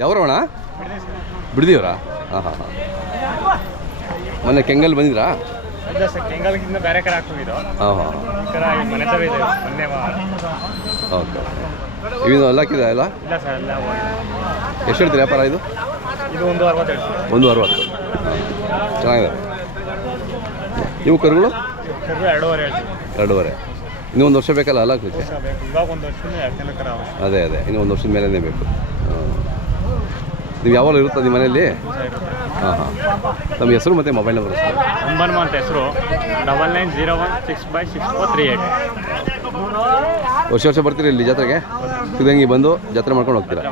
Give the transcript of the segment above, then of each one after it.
ಯಾವ್ರವಣ? ಬಿಡ್ದೀವ್ರಾ ಹಾಂ ಹಾಂ ಹಾಂ. ಮೊನ್ನೆ ಕೆಂಗಲ್ ಬಂದಿದ್ರಾ? ಕೆಂಗಲ್ಗಿಂತ ಬೇರೆ ಕಡೆ ಹಾಕೋಗಿದ್ದು ಹಾಂ ಹಾಂ ಇದೆ ಓಕೆ ಎಲ್ಲ ಹಾಕಿದೆ ಎಲ್ಲ? ಹೋಗಿದೆ. ಎಷ್ಟು ಹೇಳ್ತೀರಿ ವ್ಯಾಪಾರ ಇದು? ಇದು ಒಂದು ಅರವತ್ತು ಹೇಳ್ತೀವಿ. ಒಂದು ಅರವತ್ತು. ಚೆನ್ನಾಗಿದೆ. ಇವು ಕರುಗಳು? ಕರು ಎರಡೂವರೆ ಎರಡೂವರೆ. ಇನ್ನೂ ಒಂದು ವರ್ಷ ಬೇಕಲ್ಲ ಅಲ್ಲ ಅದೇ ಅದೇ. ಇನ್ನೂ ಒಂದು ವರ್ಷದ ಮೇಲೇ ಬೇಕು. ನೀವು ಯಾವಾಗಲೂ ಇರುತ್ತಾ ನಿಮ್ಮ ಮನೆಯಲ್ಲಿ ಹಾಂ ಹಾಂ ನಮ್ಮ ಹೆಸರು ಮತ್ತು ಮೊಬೈಲ್ ನಂಬರ್ ಸರ್ ಅಂಬನ್ಮ ಅಂತ ಹೆಸರು double nine zero one six by six four three eight ವರ್ಷ ವರ್ಷ ಬರ್ತೀರಿ ಇಲ್ಲಿ ಜಾತ್ರೆಗೆ ಸಿದ್ಧಂಗಿ ಬಂದು ಜಾತ್ರೆ ಮಾಡ್ಕೊಂಡು ಹೋಗ್ತೀರಾ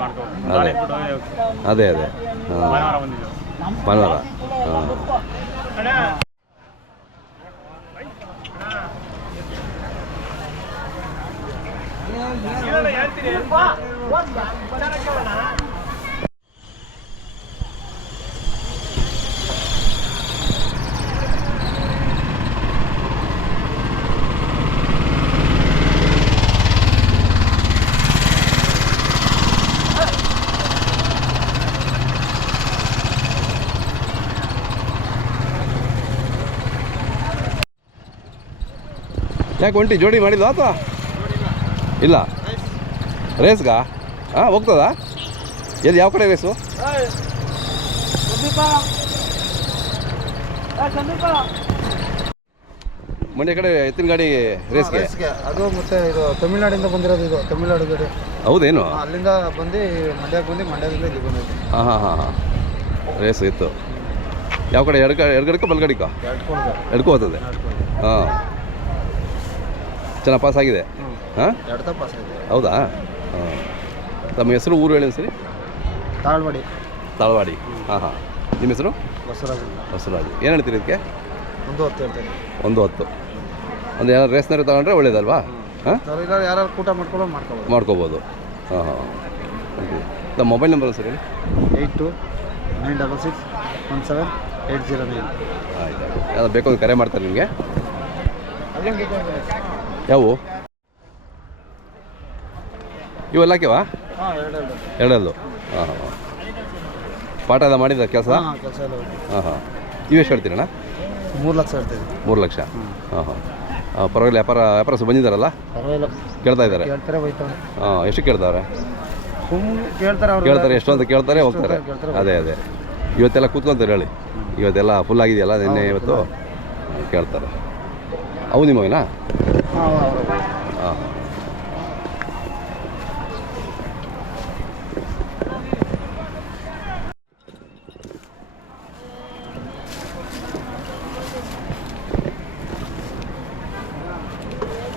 ಅದೇ ಅದೇ ಅದೇ ಹಾಂ ಭಾನುವಾರ ಹಾಂ ಭಾನುವಾರ ಯಾಕೆ ಒಂಟಿ? ಜೋಡಿ ಮಾಡಿದ್ವಾ ಅಥವಾ? ಇಲ್ಲ. ರೇಸ್ಗಾ? ಹಾಂ ಹೋಗ್ತದಾ? ಎಲ್ಲಿ ಯಾವ ಕಡೆ ರೇಸು? ಮಂಡ್ಯ ಕಡೆ ಎತ್ತಿನ ಗಾಡಿ ರೇಸ್ಗೆ? ಅದು ಮತ್ತೆ ಇದು ತಮಿಳ್ನಾಡಿಂದ ಬಂದಿರೋದು ಇದು ತಮಿಳ್ನಾಡು ಗಾಡಿ. ಹೌದೇನು? ಅಲ್ಲಿಂದ ಬಂದು ಮಂಡ್ಯಕ್ಕೆ ಬಂದು ಮಂಡ್ಯದಿಂದ ಇಲ್ಲಿ ಬಂದಿದೆ ಹಾಂ ಹಾಂ ಹಾಂ ಹಾಂ. ರೇಸ್ ಇತ್ತು. ಯಾವ ಕಡೆ? ಎರಡು ಎರಡು ಎಡಗಡಕ ಬಲ್ಗಡಿಕ? ಎಡ್ಕೊಂಡು ಎಡ್ಕೊ ಹೋಗ್ತದೆ. ಹಾಂ. ಚೆನ್ನಾಗಿ ಪಾಸ್ ಆಗಿದೆ. ಹಾಂ? ಎಡ್ತ ಪಾಸ್ ಆಗಿದೆ ಹೌದಾ? ಹಾಂ. ತಮ್ಮ ಹೆಸರು ಊರು ಹೇಳಿ ಸರಿ ತಾಳ್ವಾಡಿ. ತಾಳ್ವಾಡಿ. ಹಾಂ ಹಾಂ. ನಿಮ್ಮ ಹೆಸರು? ಬಸವರಾಜ ಬಸವರಾಜು. ಏನು ಹೇಳ್ತೀರಿ ಇದಕ್ಕೆ? ಒಂದು ಹತ್ತು ಹೇಳ್ತೀನಿ. ಒಂದು ಹತ್ತು. ಒಂದು ಏನಾದ್ರು ರೇಸ್ನವ್ರು ತಗೊಂಡ್ರೆ ಒಳ್ಳೇದಲ್ವಾ? ಹಾಂ? ಯಾರು ಕೂಟ ಮಾಡ್ಕೊಳ್ಳೋ ಮಾಡ್ಕೋಬೋದು. ಮಾಡ್ಕೋಬೋದು. ಹಾಂ ಹಾಂ ಓಕೆ ನಮ್ಮ ಮೊಬೈಲ್ ನಂಬರ್ ಸರ್ ಹೇಳಿ. Eight two nine double six one seven eight zero nine. ಆಯ್ತು ಯಾವ್ದು ಬೇಕು ಅಂತ ಕರೆ ಮಾಡ್ತಾರೆ ನಿಮಗೆ. ಯಾವು? ಇವೆಲ್ಲ ಹಾಕ್ಯವಾ? ಎರಡಲ್ಲು ಹಾಂ ಹಾಂ ಪಾಠ ಎಲ್ಲ ಮಾಡಿದ ಕೆಲಸ? ಹಾಂ ಹಾಂ ನೀವು ಇವೆಷ್ಟು ಹೇಳ್ತೀರಣ್ಣ? ಮೂರು ಲಕ್ಷ ಹೇಳ್ತೀವಿ ಮೂರು ಲಕ್ಷ. ಹಾಂ ಹಾಂ. ಹಾಂ ಪರವಾಗಿಲ್ಲ ವ್ಯಾಪಾರ ವ್ಯಾಪಾರಸು ಬಂದಿದ್ದಾರಲ್ಲ? ಕೇಳ್ತಾ ಇದ್ದಾರೆ. ಹಾಂ ಎಷ್ಟು ಕೇಳ್ತಾವ್ರೆ ಕೇಳ್ತಾರೆ ಎಷ್ಟು ಅಂತ ಕೇಳ್ತಾರೆ ಹೋಗ್ತಾರೆ. ಅದೇ ಅದೇ. ಇವತ್ತೆಲ್ಲ ಕೂತ್ಕೊಂತಾರೆ ಹೇಳಿ. ಇವತ್ತೆಲ್ಲ ಫುಲ್ ಆಗಿದೆಯಲ್ಲ ನಿನ್ನೆ ಇವತ್ತು? ಕೇಳ್ತಾರೆ. ಹೌದು ನಿಮ್ಮವೇನಾ? ಹಾಂ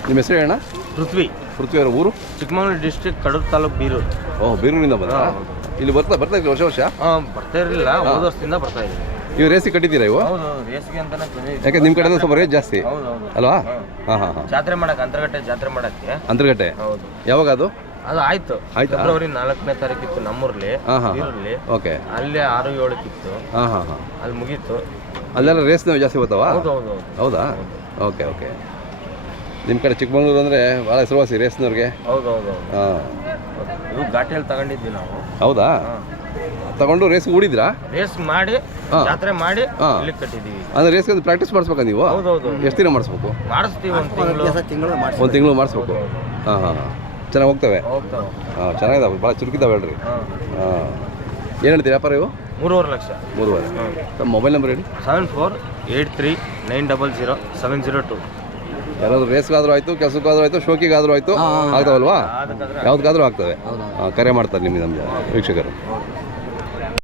ನಿಮ್ಮ ಹೆಸರು ಹೇಳಣ್ಣ? ಪೃಥ್ವಿ. ಪೃಥ್ವಿ ಅವರ ಊರು? ಚಿಕ್ಕಮಗಳೂರು ಡಿಸ್ಟ್ರಿಕ್ಟ್ ಕಡೂರು ತಾಲೂಕು ಬೀರೂರು. ಓಹ್ ಬೀರೂರಿಂದ ಬಂದ? ಇಲ್ಲಿ ಬರ್ತಾ ಬರ್ತಾ ಇದ್ರಿ ವರ್ಷ ವರ್ಷ? ಹಾಂ ಬರ್ತಾ ಇರಲಿಲ್ಲ. ಹೋದ ವರ್ಷದಿಂದ ಬರ್ತಾ ಇದ್ದೀವಿ. ಇವು ರೇಸಿ ಕಟ್ಟಿದ್ದೀರಾ ಇವು? ಹೌದು ರೇಸ್ಗೆ ಅಂತಾನೆ ಬಂದಿದ್ದೀವಿ. ಯಾಕೆ ನಿಮ್ಮ ಕಡೆ ಸ್ವಲ್ಪ ರೇಟ್ ಜಾಸ್ತಿ? ಹೌದು ಹೌದು. ಅಲ್ವಾ? ಹಾಂ ಹಾಂ ಹಾಂ. ಜಾತ್ರೆ ಮಾಡಕ್ ಅಂತರ್ಗಟ್ಟೆ ಜಾತ್ರೆ ಮಾಡಕ್ಕೆ. ಅಂತರ್ಗಟ್ಟೆ? ಹೌದು. ಯಾವಾಗ ಅದು? ಅದು ಆಯ್ತು. ಆಯ್ತಾ? ಫೆಬ್ರವರಿ ನಾಲ್ಕನೇ ತಾರೀಕಿತ್ತು ನಮ್ಮೂರ್ಲಿ ಹಾಂ ಓಕೆ. ಅಲ್ಲೇ ಆರು ಏಳಕ್ಕಿತ್ತು ಹಾಂ ಹಾಂ ಹಾಂ. ಅಲ್ಲಿ ಮುಗೀತು. ಅಲ್ಲೆಲ್ಲ ರೇಸ್ನವು ಜಾಸ್ತಿ ಬರ್ತಾವ? ಹೌದು ಹೌದು ಹೌದು. ಹೌದಾ? Okay okay. ನಿಮ್ಮ ಕಡೆ ಚಿಕ್ಕಮಂಗ್ಳೂರು ಅಂದರೆ ಭಾಳ ಹೆಸರುವಾಸಿ ರೇಸ್ನವ್ರಿಗೆ ಹೌದು ಹೌದು ಹೌದು. ಹಾಂ. ಇವು ಘಾಟಿಯಲ್ಲಿ ತಗೊಂಡಿದ್ವಿ ನಾವು. ಹೌದಾ? ತಗೊಂಡು ರೇಸ್ ಓಡಿದ್ರಾ? ರೇಸ್ ಮಾಡಿ ಹಾ. ಜಾತ್ರೆ ಮಾಡಿ ಹಾ. ಇಲ್ಲಿ ಕಟ್ಟಿದೀವಿ. ಅಂದ್ರೆ ರೇಸ್ಗೆ ಒಂದು ಪ್ರಾಕ್ಟೀಸ್ ಮಾಡಿಸ್ಬೇಕಾ ನೀವು? ಹೌದು ಹೌದು ಎಷ್ಟು ದಿನ ಮಾಡಿಸ್ಬೇಕು? ಮಾಡಿಸ್ತೀವಿ ಒಂದು ತಿಂಗಳು. ತಿಂಗಳು ಒಂದು ತಿಂಗಳು ಮಾಡಿಸ್ಬೇಕು. ಹಾಂ ಹಾಂ ಹಾಂ. ಚೆನ್ನಾಗಿ ಹೋಗ್ತವೆ? ಹೋಗ್ತಾವೆ. ಹಾಂ ಚೆನ್ನಾಗಿದಾವೆ. ಭಾಳ ಚುರುಕಿದಾವೆ ಹೇಳ್ರಿ. ಹಾಂ. ಹಾಂ. ಏನು ಹೇಳ್ತೀರಿ ವ್ಯಾಪಾರ ಇವು? ಮೂರುವರೆ ಲಕ್ಷ. ಮೂರುವರೆ. ನಮ್ಮ ಮೊಬೈಲ್ ನಂಬರ್ ಹೇಳಿ. Seven four eight three nine double zero seven zero two. ಯಾರಾದ್ರೂ ರೇಸ್ಗಾದ್ರೂ ಆಯ್ತು ಕೆಲಸಕ್ಕಾದ್ರೂ ಆಯಿತು ಶೋಕಿಗಾದ್ರೂ ಆಯ್ತು ಆಗ್ತಾವಲ್ವಾ? ಯಾವ್ದಕ್ಕಾದ್ರೂ ಆಗ್ತವೆ ಕರೆ ಮಾಡ್ತಾರೆ ನಿಮಗೆ ನಮ್ಮ ವೀಕ್ಷಕರು.